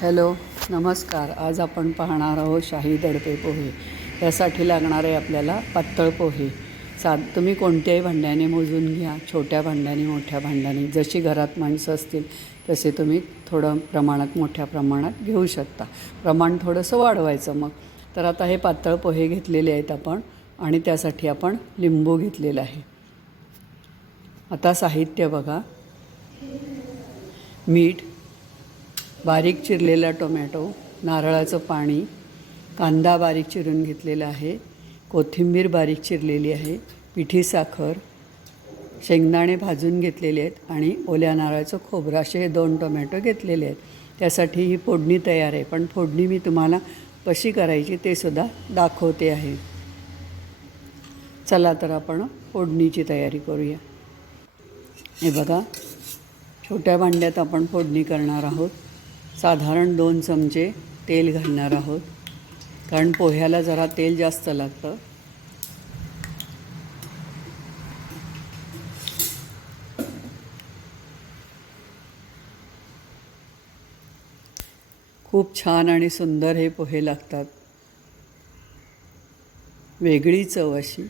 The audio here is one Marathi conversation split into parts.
हॅलो, नमस्कार. आज आपण पाहणार आहोत शाही दडपे पोहे. यासाठी लागणारे आपल्याला पातळ पोहे. तुम्ही कोणत्याही भांड्याने मोजून घ्या, छोट्या भांड्याने, मोठ्या भांड्याने, जशी घरात माणसं असतील तसे तुम्ही थोडं प्रमाणात, मोठ्या प्रमाणात घेऊ शकता. प्रमाण थोडंसं वाढवायचं मग. तर आता हे पातळ पोहे घेतलेले आहेत आपण आणि त्यासाठी आपण लिंबू घेतलेलं आहे. आता साहित्य बघा. मीठ, बारीक चिरलेला टोमॅटो, नारळाचं पाणी, कांदा बारीक चिरून घेतलेला आहे, कोथिंबीर बारीक चिरलेली आहे, पिठी साखर, शेंगदाणे भाजून घेतलेले आहेत आणि ओल्या नारळाचं खोबरं असे हे 2 टोमॅटो घेतलेले आहेत. त्यासाठी ही फोडणी तयार आहे, पण फोडणी मी तुम्हाला कशी करायची ते सुद्धा दाखवते आहे. चला तर आपण फोडणीची तयारी करूया. हे बघा, छोट्या भांड्यात आपण फोडणी करणार आहोत. साधारण 2 चमचे तेल घालणार आहोत, कारण पोह्याला जरा तेल जास्त लागतं. खूप छान आणि सुंदर हे पोहे लागतात. वेगळी चव अशी.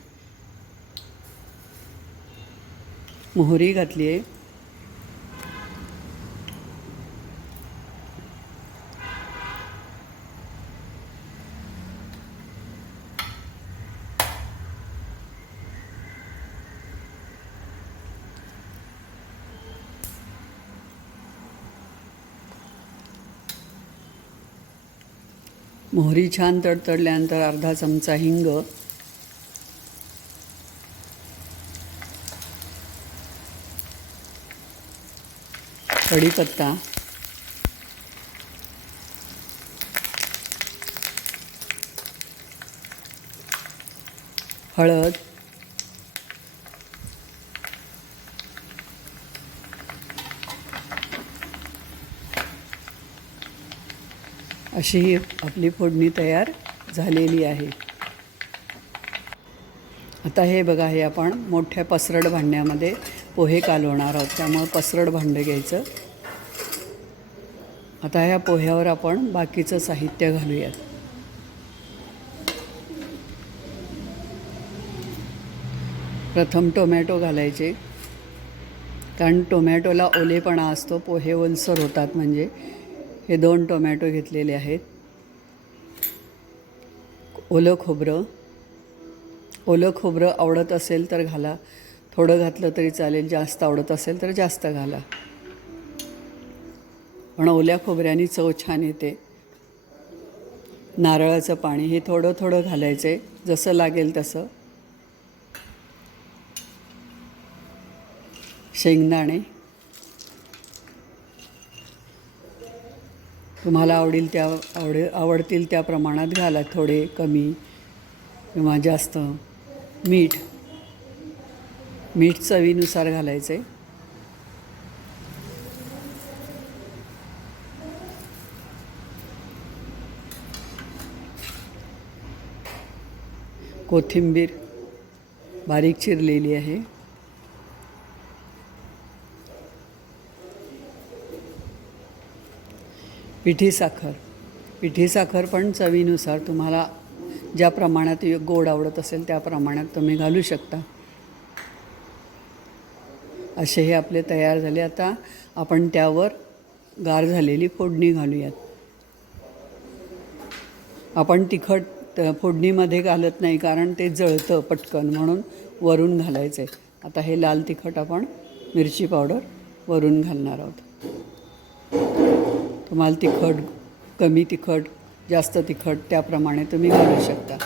मोहरी घातली आहे. मोहरी छान तडतडल्यानंतर अर्धा चमचा हिंग, कढीपत्ता, हळद, अशी ही आपली फोडणी तयार झालेली आहे. आता हे बघा, हे आपण मोठ्या पसरट भांड्यामध्ये पोहे कालवणार आहोत, त्यामुळे पसरट भांडं घ्यायचं. आता ह्या पोह्यावर आपण बाकीचं साहित्य घालूयात. प्रथम टोमॅटो घालायचे, कारण टोमॅटोला ओलेपणा असतो, पोहे ओलसर होतात. म्हणजे हे 2 टोमॅटो घेतलेले आहेत. ओलं खोबरं आवडत असेल तर घाला, थोडं घातलं तरी चालेल. जास्त आवडत असेल तर जास्त घाला, पण ओल्या खोबऱ्याने चव छान येते. नारळाचं पाणी हे थोडं थोडं घालायचं आहे, जसं लागेल तसं. शेंगदाणे तुम्हाला आवडतील त्या प्रमाणात घाला, थोडे कमी किंवा जास्त. मीठ चवीनुसार घालायचे. कोथिंबीर बारीक चिरलेली आहे. पिठी साखर पण चवीनुसार, तुम्हाला ज्या प्रमाणात गोड आवडत असेल त्या प्रमाणात तुम्ही घालू शकता. असे हे आपले तयार झाले. आता आपण त्यावर गार झालेली फोडणी घालूयात. आपण तिखट फोडणीमध्ये घालत नाही, कारण ते जळतं पटकन, म्हणून वरून घालायचं आहे. आता हे लाल तिखट आपण, मिरची पावडर वरून घालणार आहोत. तुम्हाला तिखट, कमी तिखट, जास्त तिखट त्याप्रमाणे तुम्ही घालू शकता.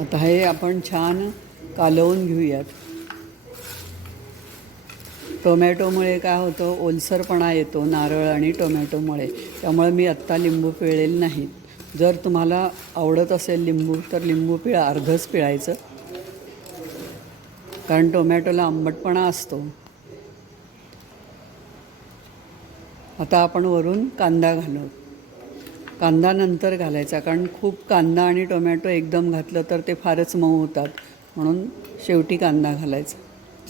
आता हे आपण छान कालवून घेऊयात. टोमॅटोमुळे काय होतं, ओलसरपणा येतो नारळ आणि टोमॅटोमुळे, त्यामुळे मी आत्ता लिंबू पिळलेलं नाही. जर तुम्हाला आवडत असेल लिंबू तर लिंबू पिळा, अर्धच पिळायचं, कारण टोमॅटोला आंबटपणा असतो. आता आपण वरून कांदा घालू. कांदा नंतर घालायचा, कारण खूप कांदा आणि टोमॅटो एकदम घातलं तर ते फारच मऊ होतात, म्हणून शेवटी कांदा घालायचा.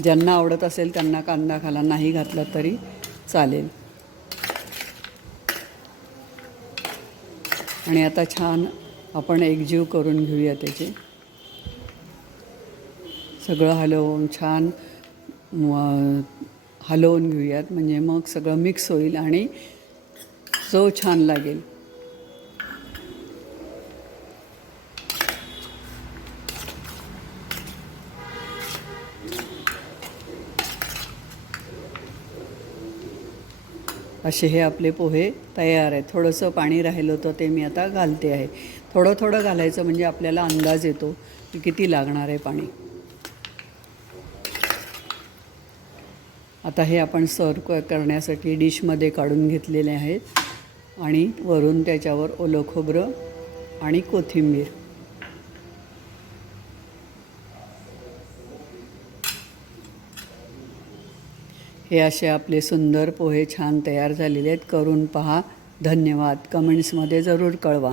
ज्यांना आवडत असेल त्यांना कांदा घाला, नाही घातला तरी चालेल. आणि आता छान आपण एकजीव करून घेऊया त्याचे. सगळं हलवून छान हलवून घेऊयात, म्हणजे मग सगळं मिक्स होईल आणि चव छान लागेल. असे हे आपले पोहे तयार आहेत. थोडंसं पाणी राहिलं होतं ते मी आता घालते आहे. थोडं थोडं घालायचं म्हणजे आपल्याला अंदाज येतो की किती लागणार आहे पाणी. आता हे आपण सर्व करण्यासाठी डिशमध्ये काढून घेतलेले आहेत आणि वरून त्याच्यावर ओलं खोबरं आणि कोथिंबीर. हे असे आपले सुंदर पोहे छान तयार झालेले आहेत. करून पहा. धन्यवाद. कमेंट्समध्ये जरूर कळवा.